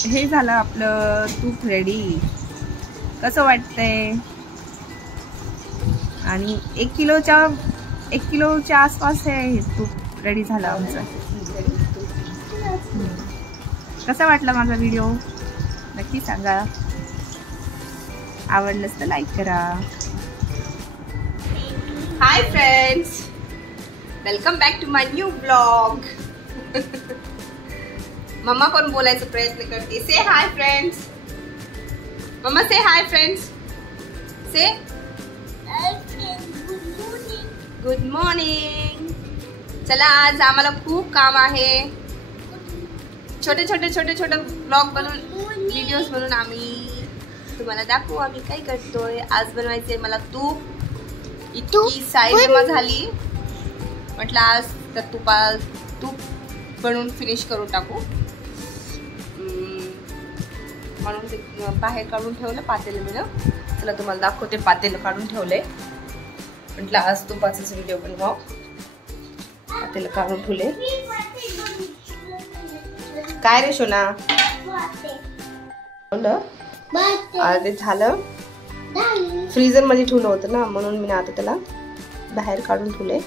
हे झालं आपलं तूप रेडी. कसं वाटतंय? आणि 1 किलोच्या आसपास हे तूप रेडी झालं आमचं. कसा वाटला माझा व्हिडिओ नक्की सांगा. आवडलंच तर लाईक करा. Hi friends, welcome back to my new blog. Mumma पण बोलायचा प्रयत्न करते. Say hi friends. Mumma say hi friends. Say good morning. चला, आज आम्हाला खूप काम आहे. छोटे छोटे ब्लॉग बनवून, व्हिडिओज बनवून आम्ही तुम्हाला दाखवू आम्ही काय करतोय. आज बनवायचे मला तूप. इतकी साई जमा झाली, म्हटलं आज तर तूप बनवून फिनिश करून टाकू. म्हणून ते बाहेर काढून ठेवलं पातेलं मी. चला तुम्हाला दाखवते. पातेलं काढून ठेवलंय, म्हटलं आज तुपाचाच व्हिडिओ बनवाव. पातेलं काढून ठेवले. काय रे सोना? ते झालं. फ्रीजर मध्ये ठेवलं होतं ना, म्हणून मी आता त्याला बाहेर काढून ठेवले.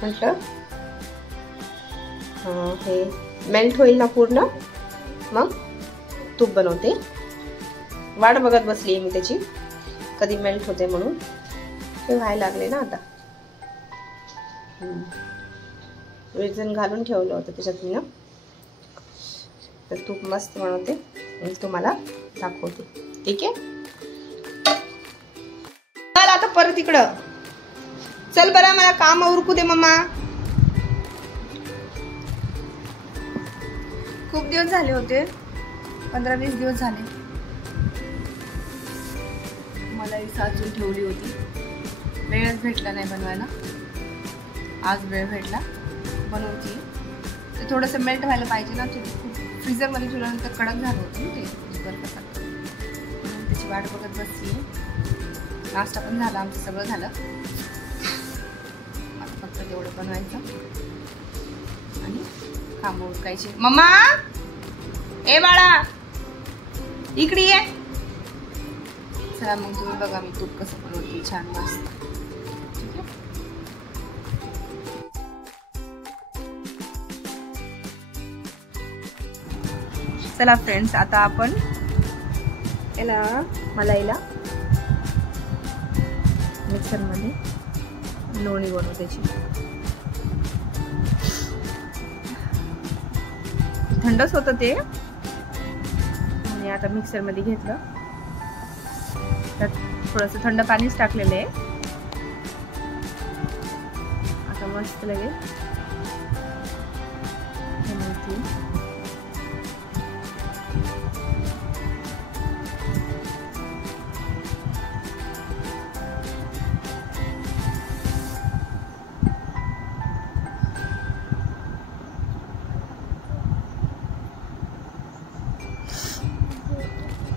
म्हटलं हे मेल्ट होईल ना पूर्ण, मग तूप बनवते. वाट बघत बसली मी त्याची, कधी मेल्ट होते म्हणून. ते व्हायला लागले ना आता. फ्रीजर घालून ठेवलं होतं त्याच्यात मी ना. तर तूप मस्त बनवते आणि तुम्हाला दाखवते. ठीक आहे, चल आता परत इकडं चल. बरं, मला काम उरकू दे मम्मा. खूप दिवस झाले होते, 15-20 दिवस झाले. मला ही साचून ठेवली होती. वेळच भेटला नाही बनवायला. आज वेळ भेटला, बनवती. ते थोडंसं मेल्ट व्हायला पाहिजे ना. फ्रीजर मध्ये ठेवल्यानंतर कडक झालं होतं ना ते बर्फासारखं, म्हणून त्याची वाट बघत बसली. नाश्ता पण झाला आमचं, सगळं झालं. आता फक्त तेवढं बनवायचं आणि काम उरकायचे. मम्मा, ए बाळा इकडे ये. चला मग तुम्ही बघा मी तूप कसं बनवते. छान मस्त. ठीक आहे. चला फ्रेंड्स, आता आपण याला मलाईला मिक्सर मध्ये लोणी बनवू त्याची. थंडच होतं ते, आणि आता मिक्सर मध्ये घेतलं. त्यात थोडंसं थंड पाणीच टाकलेलं आहे. आता मस्त लगेच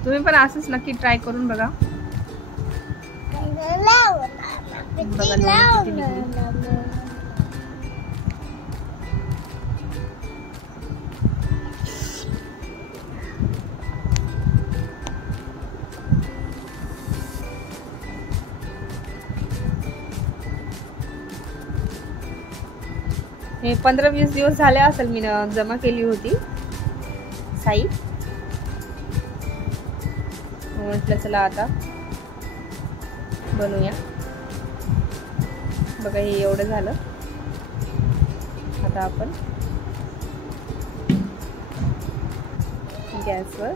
तुम्ही पण असंच नक्की ट्राय करून बघा. हे 15-20 दिवस झाले असेल मी जमा केली होती साई. म्हटलं चला आता बनवूया. बघा हे एवढं झालं. आता आपण गॅसवर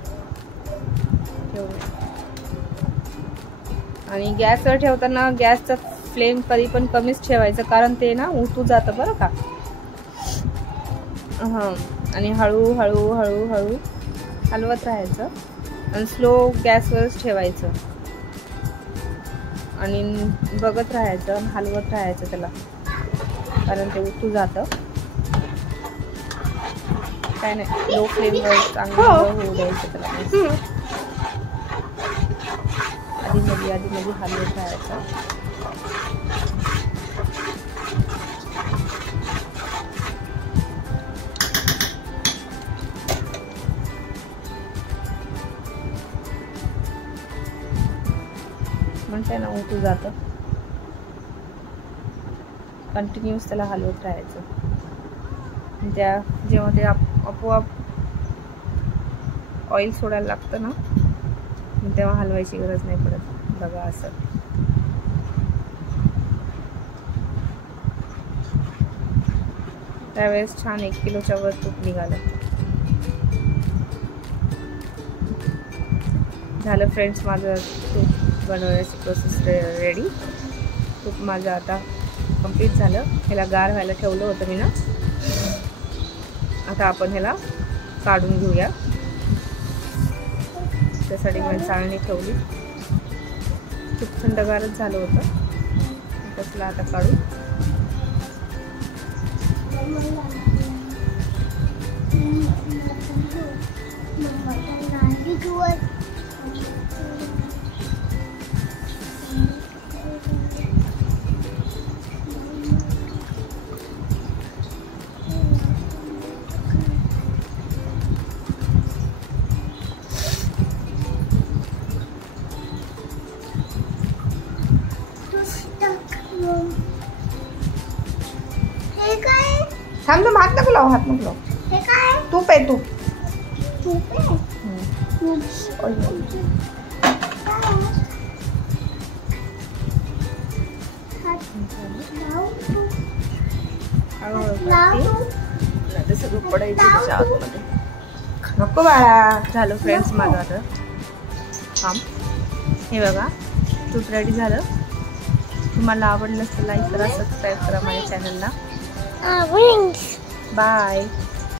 ठेवूया. आणि गॅसवर ठेवताना गॅसचा फ्लेम कधी पण कमीच ठेवायचं, कारण ते ना उतू जातं बरं का. आणि हळूहळू हलवत राहायचं आणि स्लो गॅसवरच ठेवायचं आणि बघत राहायचं आणि हलवत राहायचं त्याला, कारण ते उतू जातं. काय नाही, लो फ्लेमवर चांगलं होऊ द्यायचं त्याला. आधी हलवत राहायचं. म्हणते ना उठू जातं. कंटिन्यूस त्याला हलवत राहायचं. जेव्हा ते आपोआप ऑइल सोडायला लागतं ना तेव्हा हलवायची गरज नाही पडत. बघा असं. त्यावेळेस छान 1 किलोच्या वर तूप निघालं. झालं फ्रेंड्स माझं तूप बनवण्याची प्रोसेस रेडी. तूप माझं आता कंप्लीट झालं. ह्याला गार व्हायला ठेवलं होतं मी ना. आता आपण ह्याला काढून घेऊया. त्यासाठी मी चाळणी ठेवली. खूप थंडगारच झालं होतं. त्याला आता काढू. थांब तुम हात नको लाव. हात नको लाव. तूप आहे तूप. सगळं पडायचं आतमध्ये. नको बाळा. झालं फ्रेंड्स माझं आता काम. हे बघा तूप रेडी झालं. तुम्हाला आवडलं तर लाईक करा, सबस्क्राईब करा माझ्या चॅनलला. Bye.